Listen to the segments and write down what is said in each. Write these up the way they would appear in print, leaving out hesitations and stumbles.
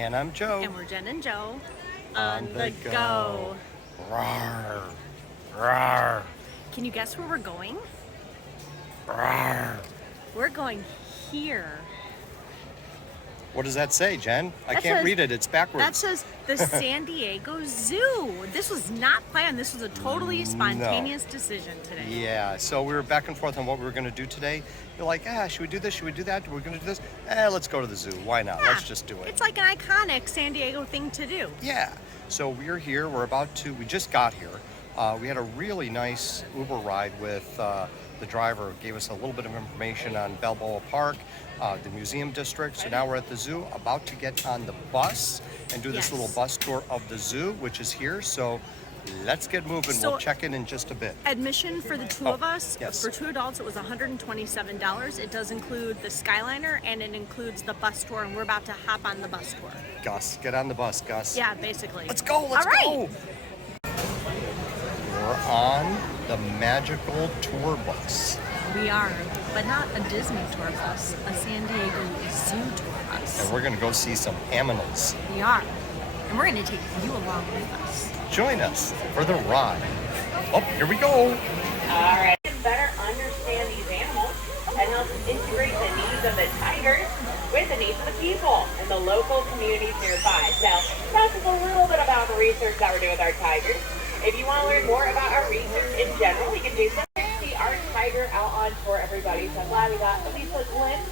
And I'm Joe. And we're Jen and Joe On the go. Rawr. Rawr. Can you guess where we're going? Rawr. We're going here. What does that say, Jen? I That can't says- read it. It's backwards. That says the San Diego Zoo. This was not planned. This was a totally spontaneous decision today. Yeah, so we were back and forth on what we were going to do today. You're like, should we do this? Should we do that? We're going to do this? Let's go to the zoo. Why not? Yeah, Let's just do it. It's like an iconic San Diego thing to do. Yeah. So we're here. We just got here. We had a really nice Uber ride with the driver. Gave us a little bit of information on Balboa Park, the museum district. So now we're at the zoo, about to get on the bus and do this Yes. little bus tour of the zoo, which is here. So let's get moving. So- We'll check in just a bit. Admission for the two of us, yes. for two adults, it was $127. It does include the Skyliner and it includes the bus tour, and we're about to hop on the bus tour. Gus, get on the bus, Gus. Yeah, basically. Let's go. Let's All right. go. We're on the magical tour bus. We are, but not a Disney tour bus, a San Diego Zoo tour bus. And we're going to go see some animals. We are. And we're going to take you along with us. Join us for the ride. Oh, here we go. All right. To better understand these animals and help integrate the needs of the tigers with the needs of the people and the local communities nearby. So that's just a little bit about the research that we're doing with our tigers. If you want to learn more about our research in general, you can do so. See our tiger out on tour, everybody. So I'm glad we got at least a glimpse.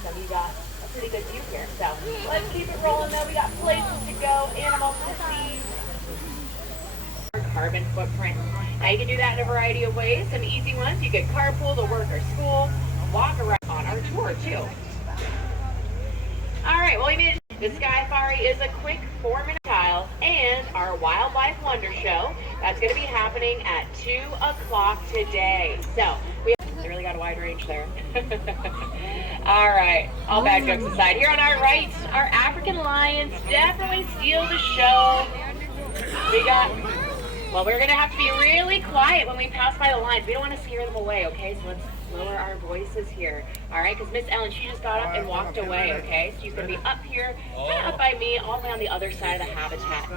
So we got a pretty good view here. So let's keep it rolling though. We got places to go, animals to see. Carbon footprint. Now you can do that in a variety of ways. Some easy ones. You can carpool to work or school, walk around on our tour too. All right, well, we made it. The Sky Safari is a quick 4-minute tile, and our Wildlife Wonder Show, that's going to be happening at 2 o'clock today. So, we really got a wide range there. All right, all bad jokes aside. Here on our right, our African lions definitely steal the show. We got, well, we're going to have to be really quiet when we pass by the lines. We don't want to scare them away, okay? So let's lower our voices here. All right, because Miss Ellen, she just got up and walked away, okay? So she's going to be up here, kind of up by me, all the way on the other side of the habitat.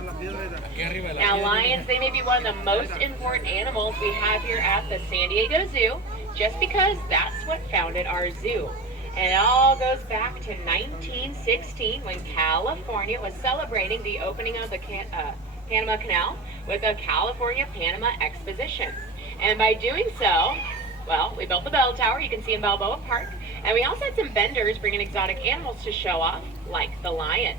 Now, lions, they may be one of the most important animals we have here at the San Diego Zoo, just because that's what founded our zoo. And it all goes back to 1916 when California was celebrating the opening of the Panama Canal with the California Panama Exposition. And by doing so, well, we built the bell tower, you can see in Balboa Park, and we also had some vendors bringing exotic animals to show off, like the lion.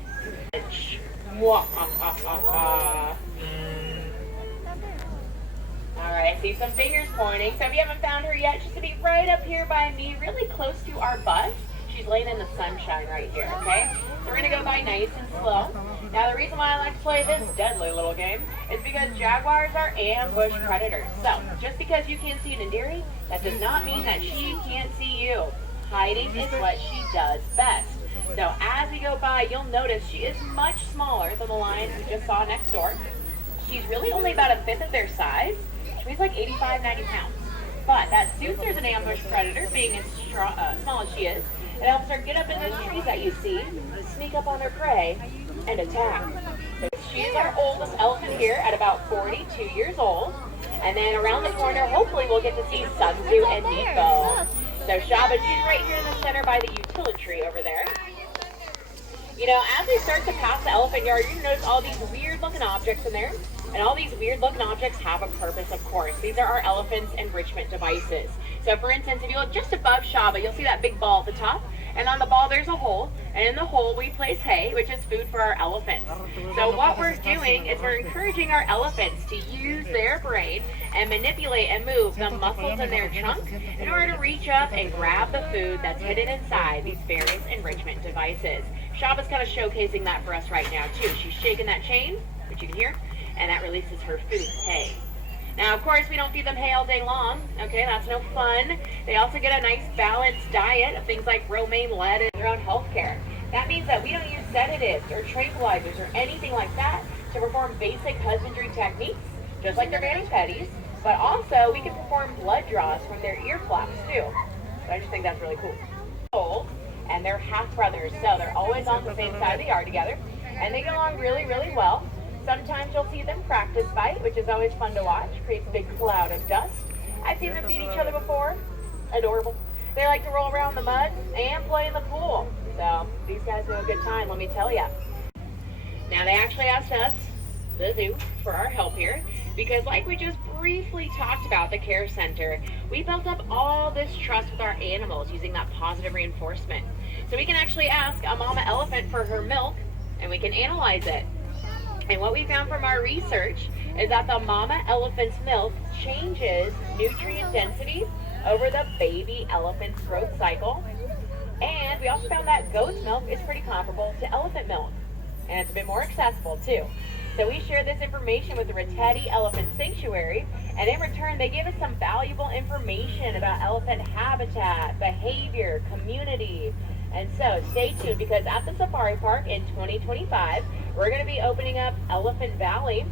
All right, I see some fingers pointing, so if you haven't found her yet, she's going to be right up here by me, really close to our bus. She's laying in the sunshine right here, okay? So we're going to go by nice and slow. Now, the reason why I like to play this deadly little game is because jaguars are ambush predators. So, just because you can't see an deerie, that does not mean that she can't see you. Hiding is what she does best. So, as we go by, you'll notice she is much smaller than the lions we just saw next door. She's really only about a fifth of their size. She weighs like 85, 90 pounds. But that suits her as an ambush predator, being as small as she is. It helps her get up in those trees that you see, sneak up on her prey, and attack. So she is our oldest elephant here at about 42 years old. And then around the corner, hopefully we'll get to see Sunzu and Nico. So Shaba, she's right here in the center by the utility tree over there. You know, as we start to pass the elephant yard, you're going to notice all these weird-looking objects in there. And all these weird-looking objects have a purpose, of course. These are our elephant's enrichment devices. So, for instance, if you look just above Shaba, you'll see that big ball at the top. And on the ball, there's a hole. And in the hole, we place hay, which is food for our elephants. So what we're doing is we're encouraging our elephants to use their brain and manipulate and move the muscles in their trunk in order to reach up and grab the food that's hidden inside these various enrichment devices. Shaba's kind of showcasing that for us right now, too. She's shaking that chain, which you can hear, and that releases her food, hay. Now, of course, we don't feed them hay all day long, okay? That's no fun. They also get a nice balanced diet of things like romaine lead and their own health care. That means that we don't use sedatives or tranquilizers or anything like that to perform basic husbandry techniques, just like their mani-pedis, but also we can perform blood draws from their ear flaps, too. So I just think that's really cool. and they're half brothers, so they're always on the same side of the yard together, and they get along really, really well. Sometimes you'll see them practice fight, which is always fun to watch. Creates a big cloud of dust. I've seen them feed each other before. Adorable. They like to roll around the mud and play in the pool. So these guys have a good time, let me tell you. Now they actually asked us, the zoo, for our help here, because like we just briefly talked about the care center, we built up all this trust with our animals using that positive reinforcement. So we can actually ask a mama elephant for her milk and we can analyze it. And what we found from our research is that the mama elephant's milk changes nutrient density over the baby elephant's growth cycle. And we also found that goat's milk is pretty comparable to elephant milk. And it's a bit more accessible too. So we shared this information with the Ratteti Elephant Sanctuary, and in return they gave us some valuable information about elephant habitat, behavior, community. And so stay tuned, because at the safari park in 2025, we're going to be opening up Elephant Valley,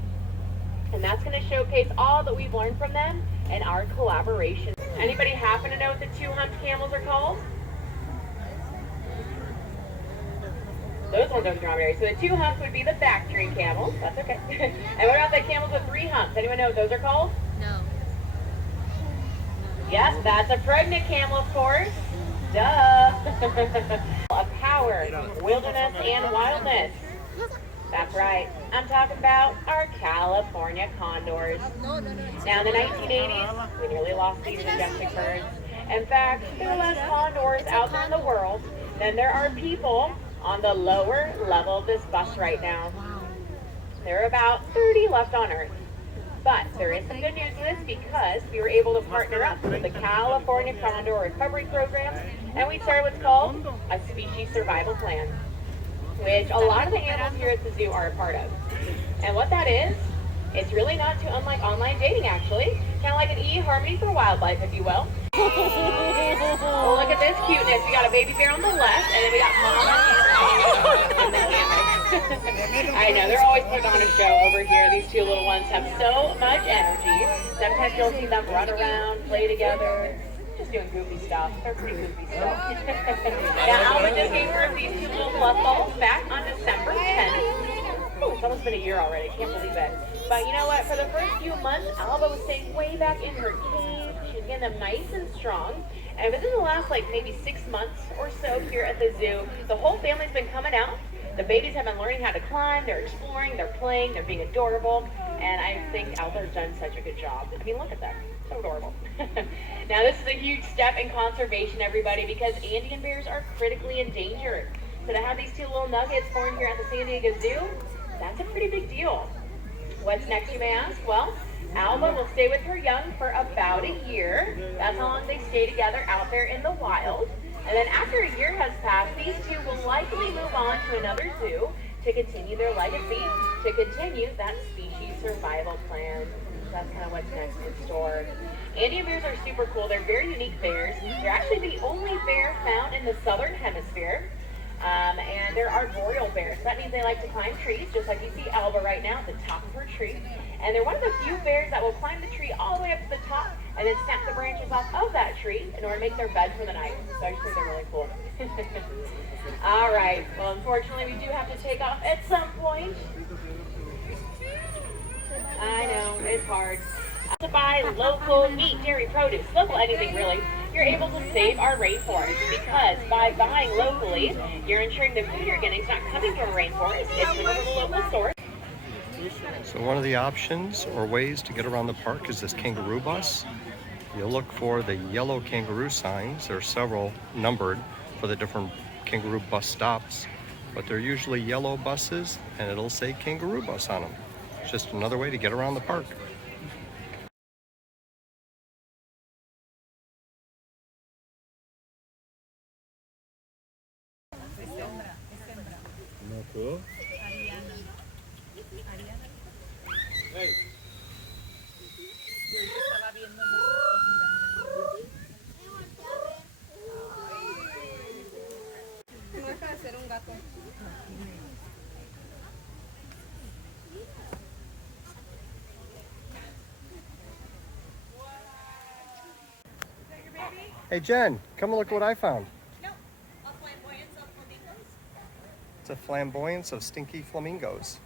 and that's going to showcase all that we've learned from them and our collaboration. Anybody happen to know what the two humped camels are called? Those ones are strawberries. So the two humps would be the Bactrian camels. That's okay. And what about the camels with three humps? Anyone know what those are called? No. Yes, that's a pregnant camel, of course. Duh. Of power, wilderness, and wildness. That's right. I'm talking about our California condors. Now, in the 1980s, we nearly lost these majestic birds. In fact, there are less condors out there in the world than there are people on the lower level of this bus right now. There are about 30 left on Earth. But there is some good news in this, because we were able to partner up with the California Condor Recovery Program, and we started what's called a species survival plan, which a lot of the animals here at the zoo are a part of. And what that is, it's really not too unlike online dating, actually. Kind of like an eHarmony for wildlife, if you will. Well, look at this cuteness. We got a baby bear on the left, and then we got mama in the hammock. I know, they're always putting on a show over here. These two little ones have so much energy. Sometimes you'll see them run around, play together, just doing goofy stuff. They're pretty goofy stuff. Now, Alma just gave birth these two little fluff balls back on December 10th. Oh, it's almost been a year already. Can't believe it. But you know what? For the first few months, Alba was staying way back in her cave. She was getting them nice and strong. And within the last, maybe 6 months or so here at the zoo, the whole family's been coming out. The babies have been learning how to climb. They're exploring. They're playing. They're being adorable. And I think Alba's done such a good job. I mean, look at them. So adorable. Now, this is a huge step in conservation, everybody, because Andean bears are critically endangered. So to have these two little nuggets born here at the San Diego Zoo, that's a pretty big deal. What's next, you may ask? Well, Alba will stay with her young for about a year. That's how long they stay together out there in the wild. And then after a year has passed, these two will likely move on to another zoo to continue their legacy, to continue that species survival plan. That's kind of what's next in store. Andean bears are super cool. They're very unique bears. They're actually the only bear found in the southern hemisphere. And they're arboreal bears. That means they like to climb trees, just like you see Alba right now at the top of her tree. And they're one of the few bears that will climb the tree all the way up to the top and then snap the branches off of that tree in order to make their bed for the night. So I just think they're really cool. All right. Well, unfortunately, we do have to take off at some point. I know, it's hard. To buy local meat, dairy, produce, local anything really, you're able to save our rainforest, because by buying locally, you're ensuring the food you're getting is not coming from a rainforest, it's from a local source. So one of the options or ways to get around the park is this kangaroo bus. You'll look for the yellow kangaroo signs. There are several numbered for the different kangaroo bus stops, but they're usually yellow buses, and it'll say kangaroo bus on them. It's just another way to get around the park. Hey Jen, come and look what I found. Nope. I'll find one. It's a flamboyance of stinky flamingos.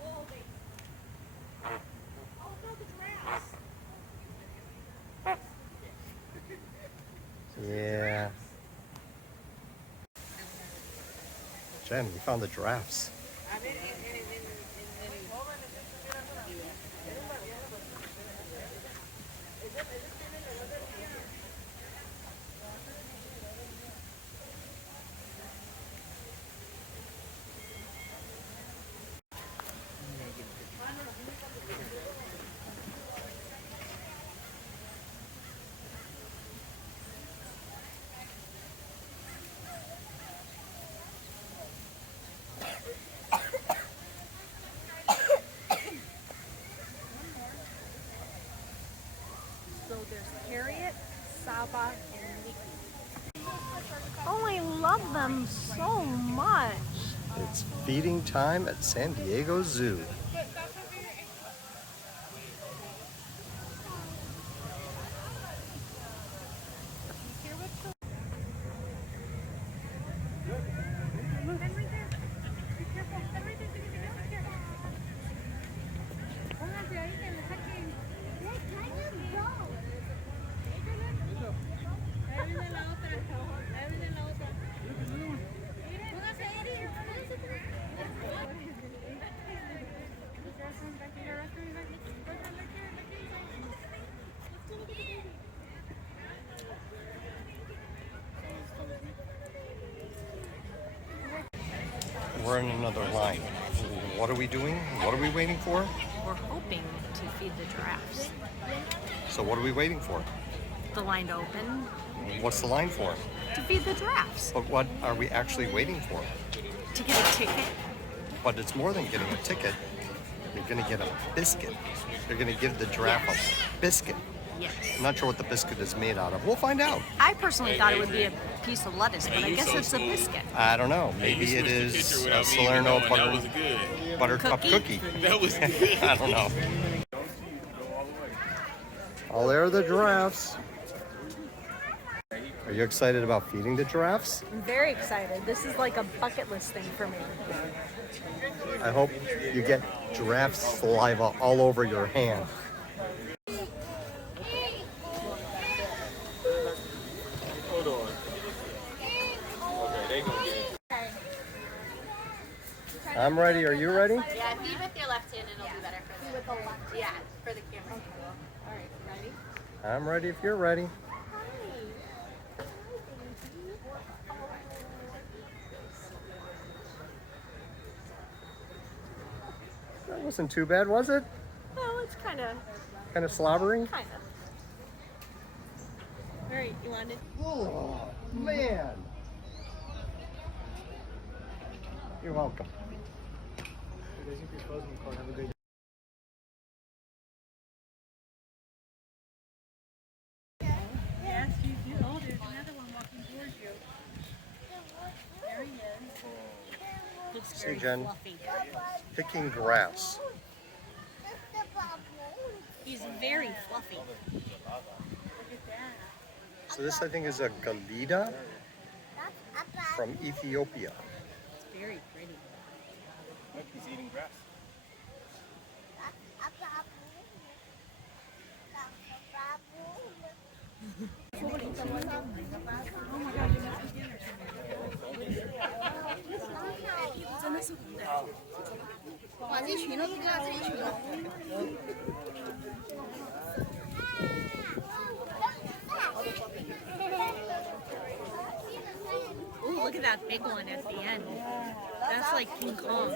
Yeah. Jen, we found the giraffes. So there's Harriet, Saba, and Nikki. Oh, I love them so much. It's feeding time at San Diego Zoo. We're in another line. What are we doing? What are we waiting for? We're hoping to feed the giraffes. So what are we waiting for? The line to open What's the line for? to feed the giraffes. But what are we actually waiting for? To get a ticket. But it's more than getting a ticket. You're going to get a biscuit. You're going to give the giraffe a biscuit. Yes. I'm not sure what the biscuit is made out of. We'll find out. I personally thought it would be a piece of lettuce, but I guess it's a biscuit. I don't know. Maybe it is a Salerno buttercup cookie. That was good. I don't know. Oh, there are the giraffes. Are you excited about feeding the giraffes? I'm very excited. This is like a bucket list thing for me. I hope you get giraffe saliva all over your hand. Hold on. Okay, they gonna get it. I'm ready. Are you ready? Yeah, feed with your left hand and it'll be better for the Yeah, for the camera. Alright, ready? I'm ready if you're ready. That wasn't too bad, was it? Well, it's kind of Slobbering? Alright, you want it? Oh, man. You're welcome. Yes, you do. Oh, there's another one walking towards you. There he is. Looks See, very Jen? fluffy. Picking grass. He's very fluffy. Look at that. So this, I think, is a galida from Ethiopia. It's very pretty. Look, he's eating grass. Ooh, look at that big one at the end. That's like King Kong.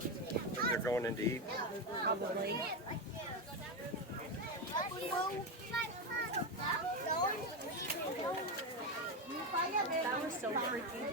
Think they're going in to eat? Probably. That was so freaky.